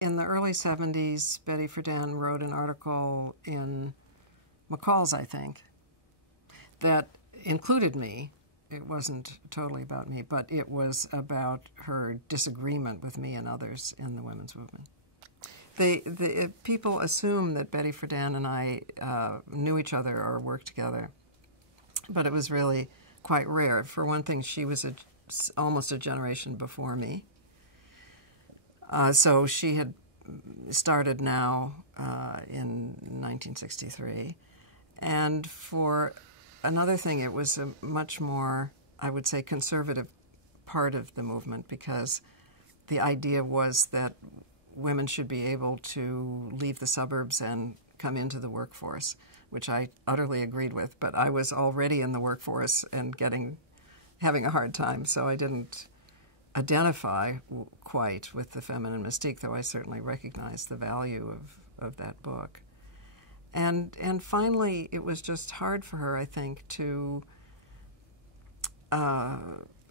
In the early 70s, Betty Friedan wrote an article in McCall's, I think, that included me. It wasn't totally about me, but it was about her disagreement with me and others in the women's movement. People assume that Betty Friedan and I knew each other or worked together, but it was really quite rare. For one thing, she was almost a generation before me. So she had started now in 1963. And for another thing, it was a much more, I would say, conservative part of the movement, because the idea was that women should be able to leave the suburbs and come into the workforce, which I utterly agreed with. But I was already in the workforce and having a hard time, so I didn't identify quite with the feminine mystique, though I certainly recognized the value of that book. And finally, it was just hard for her, I think, to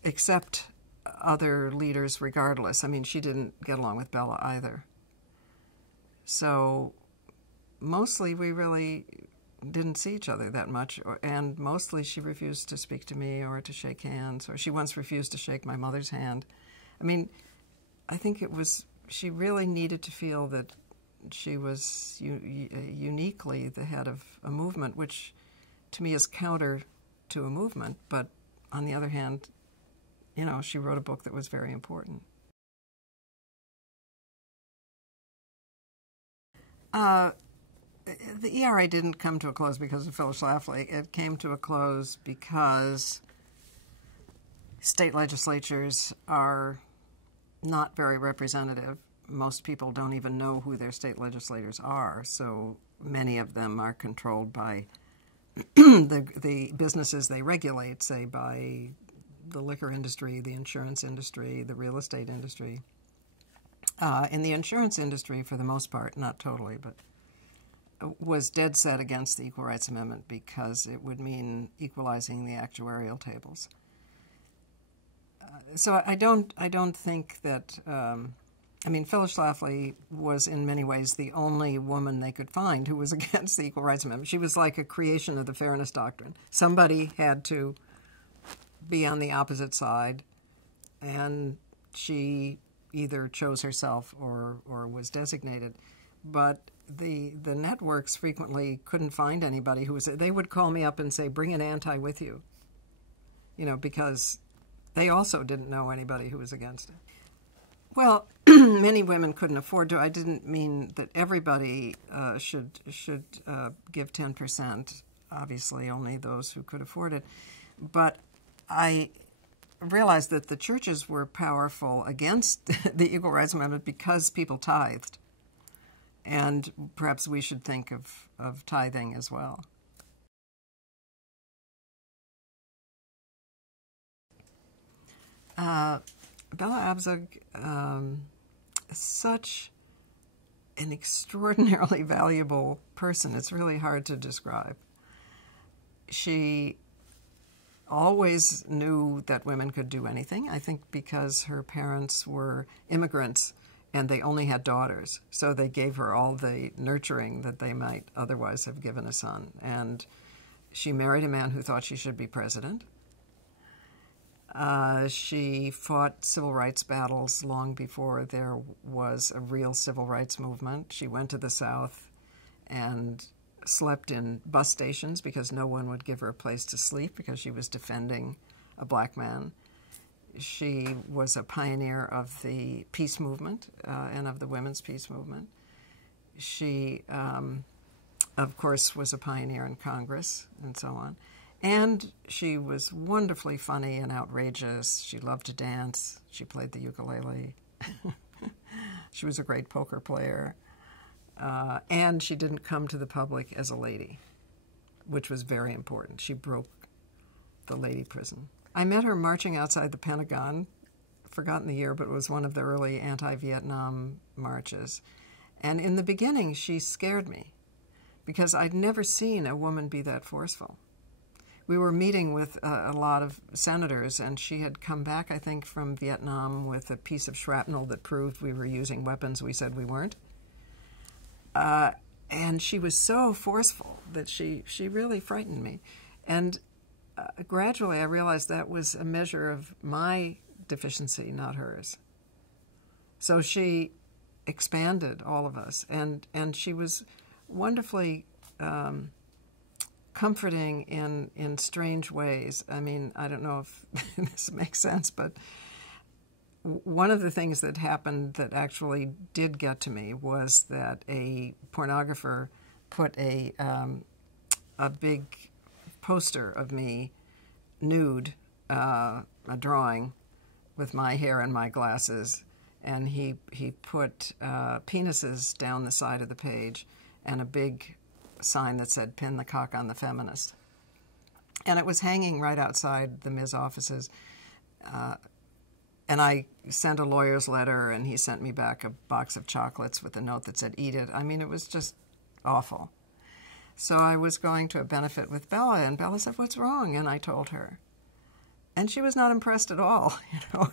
accept other leaders regardless. I mean, she didn't get along with Bella either. So mostly we really didn't see each other that much, and mostly she refused to speak to me or to shake hands, or she once refused to shake my mother's hand. I mean, I think it was, she really needed to feel that she was uniquely the head of a movement, which to me is counter to a movement, but on the other hand, you know, she wrote a book that was very important. The ERA didn't come to a close because of Phyllis Schlafly. It came to a close because state legislatures are not very representative. Most people don't even know who their state legislators are, so many of them are controlled by the businesses they regulate, say by the liquor industry, the insurance industry, the real estate industry. In the insurance industry, for the most part, not totally, but was dead set against the Equal Rights Amendment because it would mean equalizing the actuarial tables. So I don't think that, I mean, Phyllis Schlafly was in many ways the only woman they could find who was against the Equal Rights Amendment. She was like a creation of the fairness doctrine. Somebody had to be on the opposite side, and she either chose herself or was designated. But the networks frequently couldn't find anybody who was, they would call me up and say, bring an anti with you, you know, because they also didn't know anybody who was against it. Well, many women couldn't afford to. I didn't mean that everybody should give 10%, obviously only those who could afford it. But I realized that the churches were powerful against the Equal Rights Amendment because people tithed. And perhaps we should think of tithing as well. Bella Abzug, such an extraordinarily valuable person. It's really hard to describe. She always knew that women could do anything, I think because her parents were immigrants and they only had daughters, so they gave her all the nurturing that they might otherwise have given a son. And she married a man who thought she should be president. She fought civil rights battles long before there was a real civil rights movement. She went to the South and slept in bus stations because no one would give her a place to sleep because she was defending a black man. She was a pioneer of the peace movement and of the women's peace movement. She, of course, was a pioneer in Congress and so on. And she was wonderfully funny and outrageous. She loved to dance. She played the ukulele. She was a great poker player. And she didn't come to the public as a lady, which was very important. She broke the lady prison. I met her marching outside the Pentagon, forgotten the year, but it was one of the early anti-Vietnam marches. And in the beginning, she scared me because I'd never seen a woman be that forceful. we were meeting with a lot of senators, and she had come back, I think, from Vietnam with a piece of shrapnel that proved we were using weapons we said we weren't. And she was so forceful that she really frightened me. And gradually I realized that was a measure of my deficiency, not hers. So she expanded all of us, and she was wonderfully comforting in strange ways. I mean, I don't know if this makes sense, but one of the things that happened that actually did get to me was that a pornographer put a big poster of me nude, a drawing with my hair and my glasses, and he put penises down the side of the page and a big sign that said, "Pin the cock on the feminist." And it was hanging right outside the Ms. offices. And I sent a lawyer's letter, and he sent me back a box of chocolates with a note that said, "Eat it." I mean, it was just awful. So I was going to a benefit with Bella, and Bella said, "What's wrong?" And I told her. And she was not impressed at all,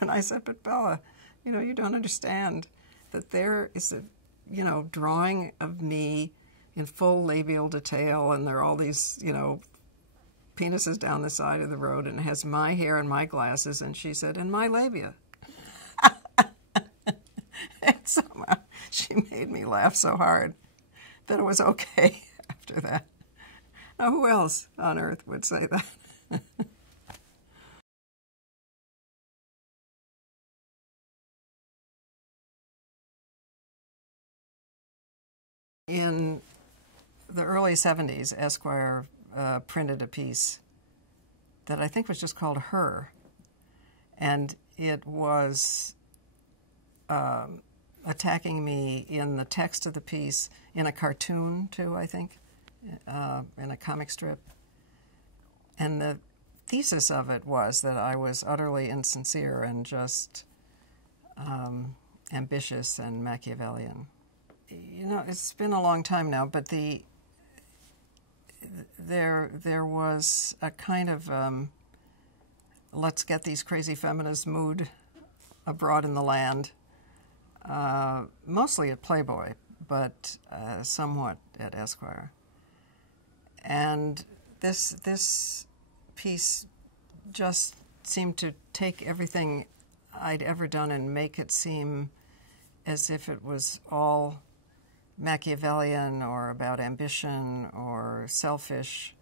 And I said, "But Bella, you don't understand that there is a, drawing of me in full labial detail, and there are all these, penises down the side of the road, and it has my hair and my glasses." And she said, "And my labia." And somehow she made me laugh so hard that it was okay after that. Now, who else on earth would say that? In the early 70s, Esquire printed a piece that I think was just called Her, and it was attacking me in the text of the piece, in a cartoon too, I think, in a comic strip. And the thesis of it was that I was utterly insincere and just ambitious and Machiavellian. It's been a long time now, but there was a kind of let's get these crazy feminist mood abroad in the land, mostly at Playboy, but somewhat at Esquire. And this piece just seemed to take everything I'd ever done and make it seem as if it was all Machiavellian or about ambition or selfish,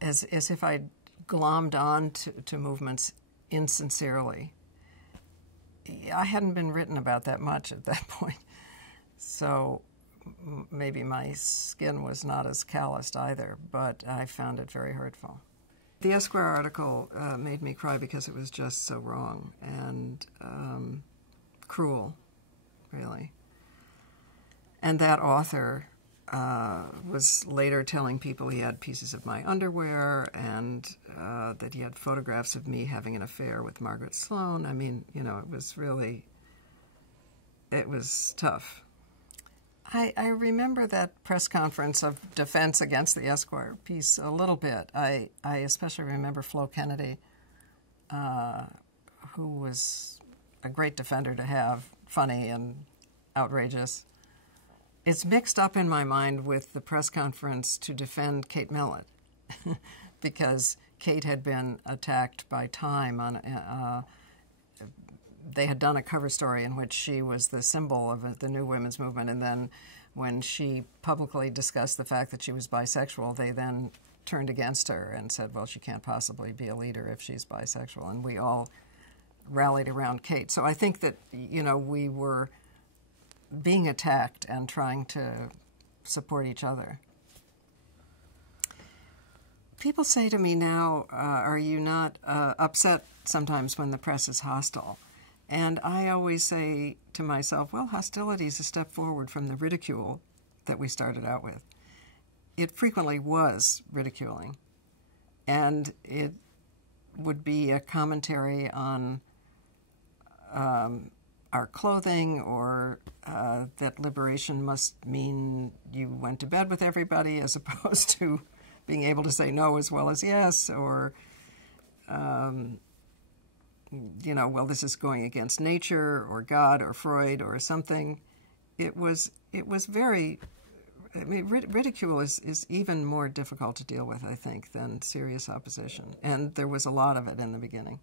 as if I'd glommed on to movements insincerely. I hadn't been written about that much at that point, so maybe my skin was not as calloused either, but I found it very hurtful. The Esquire article made me cry because it was just so wrong and cruel, really. And that author was later telling people he had pieces of my underwear and that he had photographs of me having an affair with Margaret Sloan. I mean, it was tough. I remember that press conference of defense against the Esquire piece a little bit. I especially remember Flo Kennedy, who was a great defender to have, funny and outrageous. It's mixed up in my mind with the press conference to defend Kate Millett, because Kate had been attacked by Time on they had done a cover story in which she was the symbol of the new women's movement, and then when she publicly discussed the fact that she was bisexual, they then turned against her and said, well, she can't possibly be a leader if she's bisexual, and we all rallied around Kate. So I think that, we were being attacked and trying to support each other. People say to me now, are you not upset sometimes when the press is hostile? And I always say to myself, well, hostility is a step forward from the ridicule that we started out with. It frequently was ridiculing, and it would be a commentary on our clothing, or that liberation must mean you went to bed with everybody, as opposed to being able to say no as well as yes, or, you know, well, this is going against nature or God or Freud or something. It was very, I mean, ridicule is even more difficult to deal with, I think, than serious opposition. And there was a lot of it in the beginning.